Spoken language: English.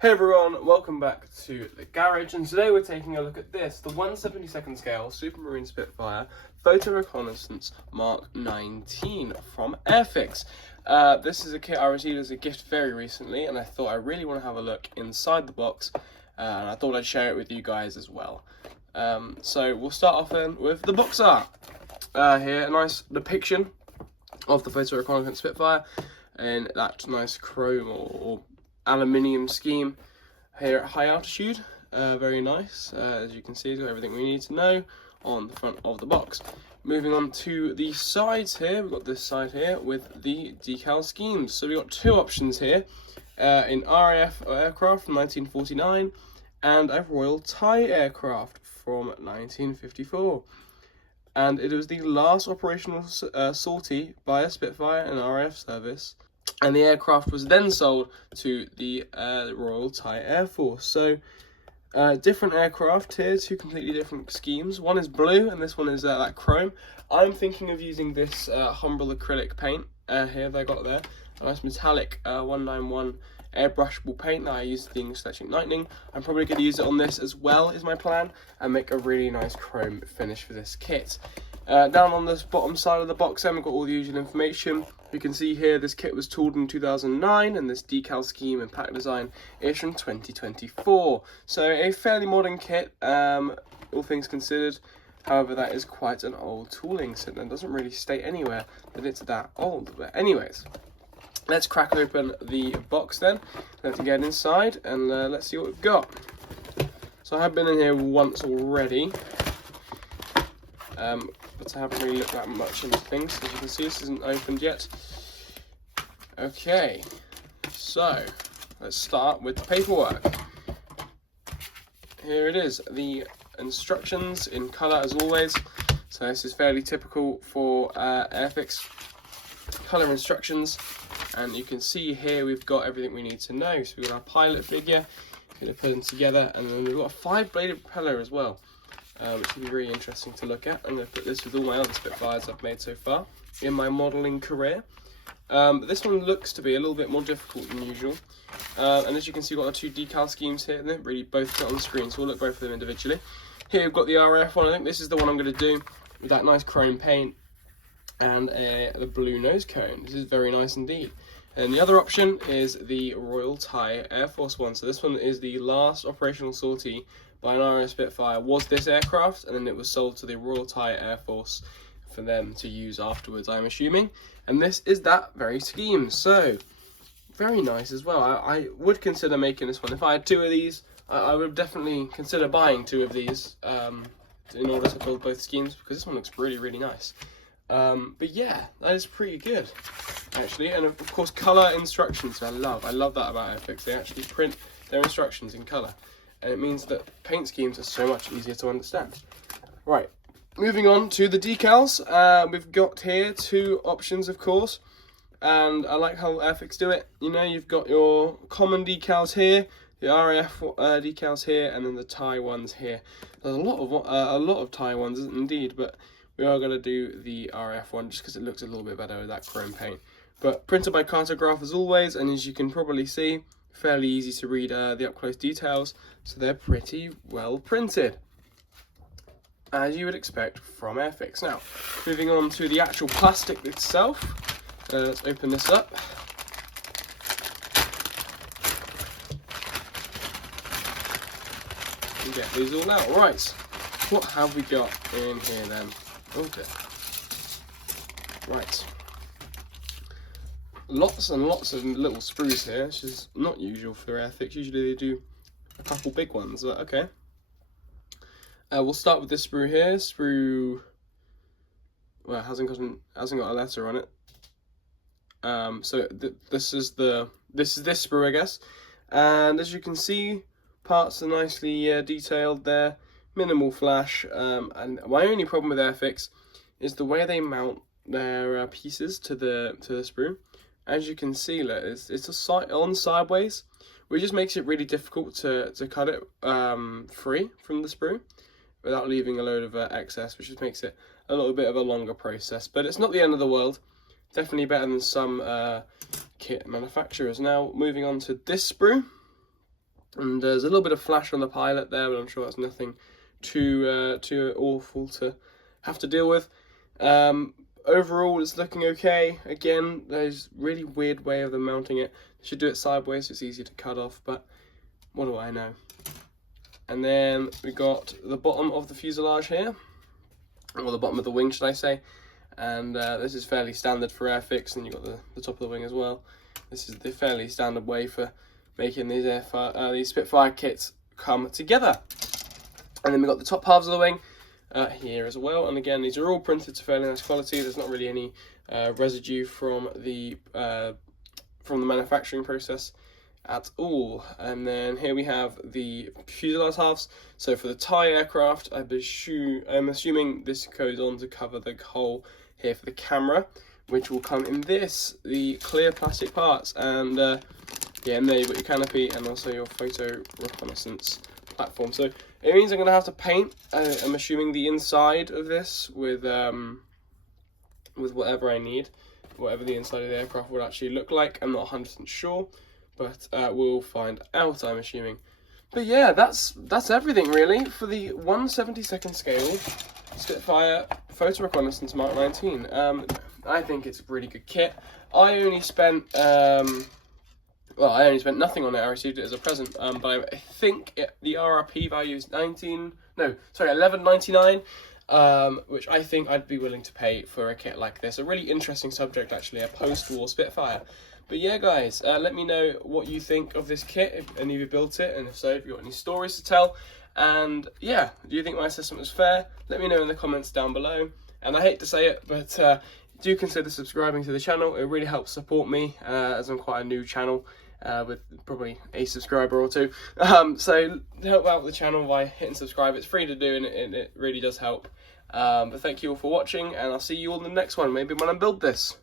Hey everyone, welcome back to the garage, and today we're taking a look at this, the 1/72nd scale Supermarine Spitfire photo-reconnaissance Mark 19 from Airfix. This is a kit I received as a gift very recently, and I thought I really want to have a look inside the box, and I thought I'd share it with you guys as well. So we'll start off then with the box art. Here, a nice depiction of the photo-reconnaissance Spitfire in that nice chrome or aluminium scheme here at high altitude. Very nice. As you can see, it's got everything we need to know on the front of the box. Moving on to the sides here, we've got this side here with the decal schemes. So we've got two options here, in RAF aircraft from 1949 and a Royal Thai aircraft from 1954. And it was the last operational sortie by a Spitfire in RAF service, and the aircraft was then sold to the Royal Thai Air Force. So different aircraft here, two completely different schemes. One is blue and this one is that chrome. I'm thinking of using this Humbrol acrylic paint here they got there, a nice metallic 191 airbrushable paint that I used the English Electric Lightning. I'm probably going to use it on this as well, is my plan, and make a really nice chrome finish for this kit. Down on this bottom side of the box then we've got all the usual information. You can see here this kit was tooled in 2009 and this decal scheme and pack design is from 2024. So a fairly modern kit, all things considered. However, that is quite an old tooling, so it doesn't really state anywhere that it's that old. But anyways, let's crack open the box then. Let's get inside and let's see what we've got. So I have been in here once already. But I haven't really looked that much into things. As you can see, this isn't opened yet. Okay, so let's start with the paperwork. Here it is, the instructions in colour as always. So this is fairly typical for Airfix colour instructions. And you can see here we've got everything we need to know. So we've got our pilot figure, going to put them together, and then we've got a 5-bladed propeller as well. Which will be really interesting to look at. I'm going to put this with all my other Spitfires I've made so far in my modelling career. But this one looks to be a little bit more difficult than usual. And as you can see, we've got our two decal schemes here, and they're really both put on the screen, so we'll look both of them individually. Here we've got the RAF one. I think this is the one I'm going to do with that nice chrome paint and the blue nose cone. This is very nice indeed. And the other option is the Royal Thai Air Force one. So this one is the last operational sortie by an RAF Spitfire was this aircraft, and then it was sold to the Royal Thai Air Force for them to use afterwards, I'm assuming. And this is that very scheme, so very nice as well. I would consider making this one. If I had two of these, I would definitely consider buying two of these in order to build both schemes, because this one looks really, really nice. But yeah, that is pretty good, actually. And of course, colour instructions, I love that about Airfix. They actually print their instructions in colour. And it means that paint schemes are so much easier to understand. Right, moving on to the decals. We've got here two options, of course, and I like how Airfix do it. You know, you've got your common decals here, the RAF decals here, and then the Thai ones here. There's a lot of Thai ones, indeed, but we are going to do the RAF one just because it looks a little bit better with that chrome paint. But printed by Cartograph as always, and as you can probably see, fairly easy to read the up-close details, so they're pretty well printed, as you would expect from Airfix. Now, moving on to the actual plastic itself, let's open this up. And get these all out. Right, what have we got in here then? Okay. Right. Lots and lots of little sprues here, which is not usual for Airfix. Usually they do a couple big ones, but okay. We'll start with this sprue here. Sprue, well, hasn't got a letter on it. So this is this sprue, I guess. And as you can see, parts are nicely detailed there. Minimal flash. And my only problem with Airfix is the way they mount their pieces to the sprue. As you can see, look, it's on sideways, which just makes it really difficult to cut it free from the sprue without leaving a load of excess, which just makes it a little bit of a longer process. But it's not the end of the world. Definitely better than some kit manufacturers. Now, moving on to this sprue. And there's a little bit of flash on the pilot there, but I'm sure that's nothing too awful to have to deal with. Overall, it's looking okay. Again, there's really weird way of them mounting it. They should do it sideways so it's easy to cut off, but what do I know? And then we got the bottom of the fuselage here, or the bottom of the wing, should I say. And this is fairly standard for Airfix, and you've got the top of the wing as well. This is the fairly standard way for making these Spitfire kits come together. And then we've got the top halves of the wing here as well. And again, these are all printed to fairly nice quality. There's not really any residue from the manufacturing process at all. And then here we have the fuselage halves. So for the Thai aircraft, I'm assuming this goes on to cover the hole here for the camera, which will come in the clear plastic parts. And yeah, and there you've got your canopy and also your photo reconnaissance platform. So it means I'm going to have to paint, I'm assuming, the inside of this with whatever I need, whatever the inside of the aircraft would actually look like. I'm not 100% sure, but we'll find out, I'm assuming. But yeah, that's everything really for the 1/72nd scale Spitfire Photo Reconnaissance Mark 19. I think it's a really good kit. I only spent nothing on it. I received it as a present, but I think the RRP value is $11.99, which I think I'd be willing to pay for a kit like this. A really interesting subject, actually, a post-war Spitfire. But yeah, guys, let me know what you think of this kit, if any of you built it, and if so, if you've got any stories to tell. And yeah, do you think my assessment was fair? Let me know in the comments down below. And I hate to say it, but do consider subscribing to the channel. It really helps support me, as I'm quite a new channel, with probably a subscriber or two. So help out the channel by hitting subscribe. It's free to do, and it really does help. But thank you all for watching, and I'll see you all in the next one, maybe when I build this.